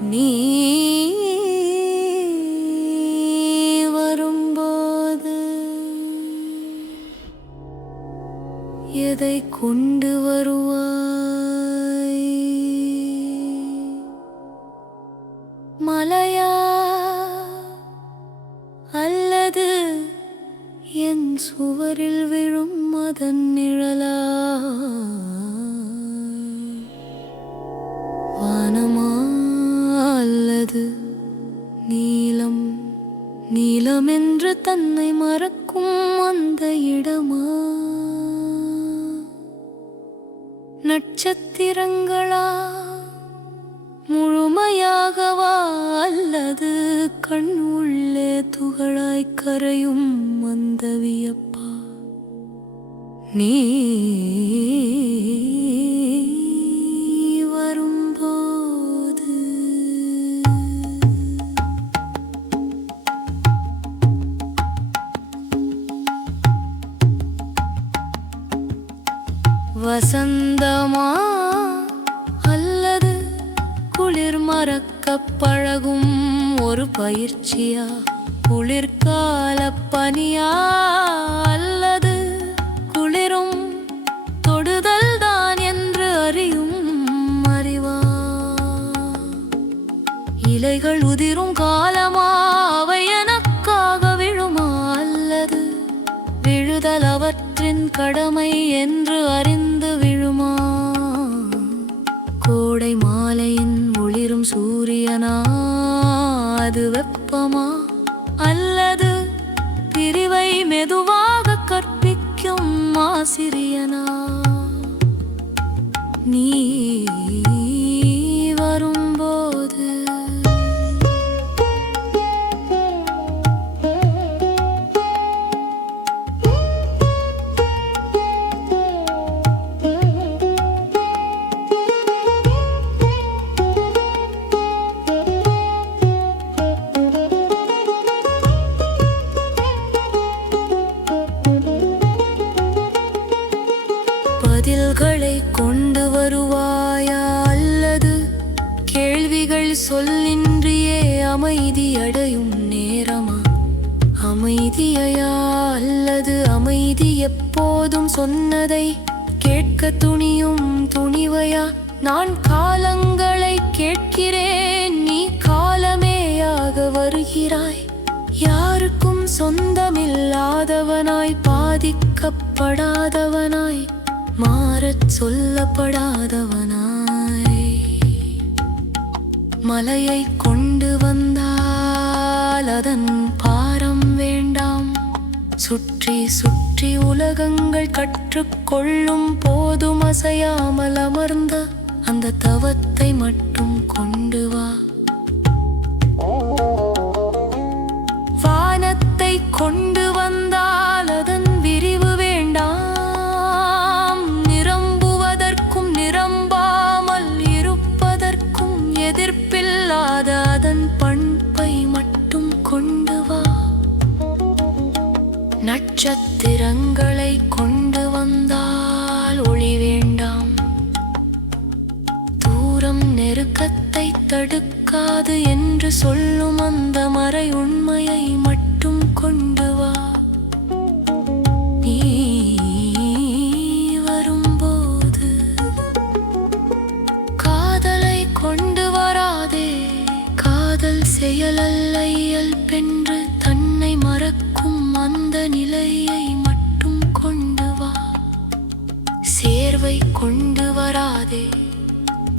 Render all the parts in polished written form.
நீ வரும்போது எதை கொண்டு வருவாய்? மலையா அல்லது என் சுவரில் விழும் அதன் நிழலா? வானமா அல்லது நீலம், நீலமென்று தன்னை மறக்கும் அந்த இடமா? நட்சத்திரங்களா முழுமையாகவா அல்லது கண் உள்ளே துகளாய் கரையும் அந்த வியப்பா? நீ வரும்போது வசந்தமா அல்லது குளிர் மறக்கப் பழகும் ஒரு பயிற்சியா? குளிர்கால பனியா அல்லது குளிரும் தொடுதல் தான் என்று அறியும் அறிவா? இலைகள் உதிரும் காலமா? அவை எனக்காக விழுமா அல்லது விழுதல் அவற்றின் கடமை என்று அறிந்து விழுமா? கோடை மாலையின் ஒளிரும் சூரியனா? அது வெப்பமா அல்லது பிரிவை மெதுவாக கற்பிக்கும் ஆசிரியனா? நீ வரும்போது பதில்களை கொண்டு வருவாயா அல்லது கேள்விகள் சொல்லின்றியே அமைதி அடையும் நேரமா? அமைதியா அல்லது அமைதி எப்போதும் சொன்னதை கேட்க துணியும் துணிவையா? நான் காலங்களை கேட்கிறேன், நீ காலமேயாக வருகிறாய். யாருக்கும் சொந்தமில்லாதவனாய், பாதிக்கப்படாதவனாய், மாறச் சொல்லப்படாதவனாய். மலையை கொண்டு வந்தால் அதன் பாரம் வேண்டாம். சுற்றி சுற்றி உலகங்கள் கற்றுக்கொள்ளும் போதும் அசையாமல் அமர்ந்த அந்த தவத்தை மட்டும் கொண்டு வா. வானத்தை கொண்டு வந்தால் அதன் விரிவு வேண்டாம். நிரம்புவதற்கும் நிரம்பாமல் இருப்பதற்கும் எதிர்ப்பில்லாத அதன் பண்பை மட்டும் கொண்டு வா. நட்சத்திரங்களை கொண்டு வந்தால் ஒளி வேண்டாம். தூரம் நெருக்கத்தை தடுக்காது என்று சொல்லும் அந்த மறை உண்மையை மட்டும் கொண்டு வா. நீ வரும்போது காதலை கொண்டு வராதே. காதல் செயலல்ல, இயல்பென்று தன்னை மறக்கும் அந்த நிலையை மட்டும் கொண்டு வா. சேர்வை கொண்டு வராதே.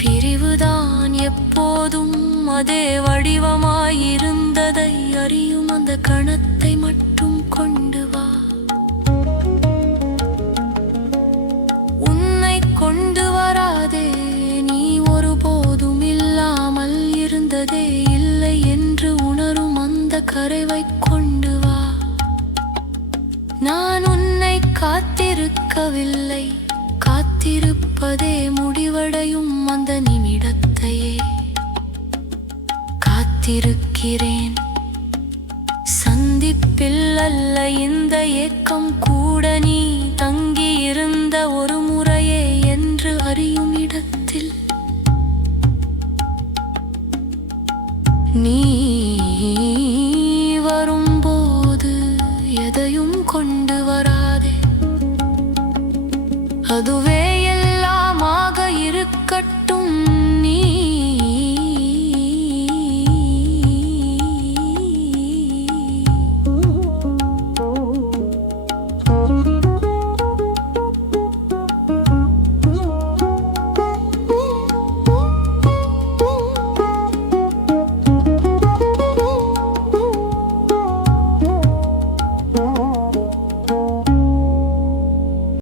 பிரிவுதான் எப்போதும் அதே வடிவமாயிருந்ததை அறியும் அந்த கணத்தை மட்டும் கொண்டு வா. உன்னை கொண்டு வராதே. நீ ஒருபோதும் இல்லாமல் இருந்ததே இல்லை என்று உணரும் அந்த கரைவை கொண்டு வா. நான் உன்னை காத்திருக்கவில்லை, காத்திருப்பதே முடிவடையும் அந்த நிமிடத்தையே காத்திருக்கிறேன். சந்திப்பில் அல்ல இந்த ஏக்கம் கூட, நீ தங்கியிருந்த ஒரு முறையே என்று அறியும் இடத்தில் நீ வரும்போது எதையும் கொண்டு வராதே, அதுவே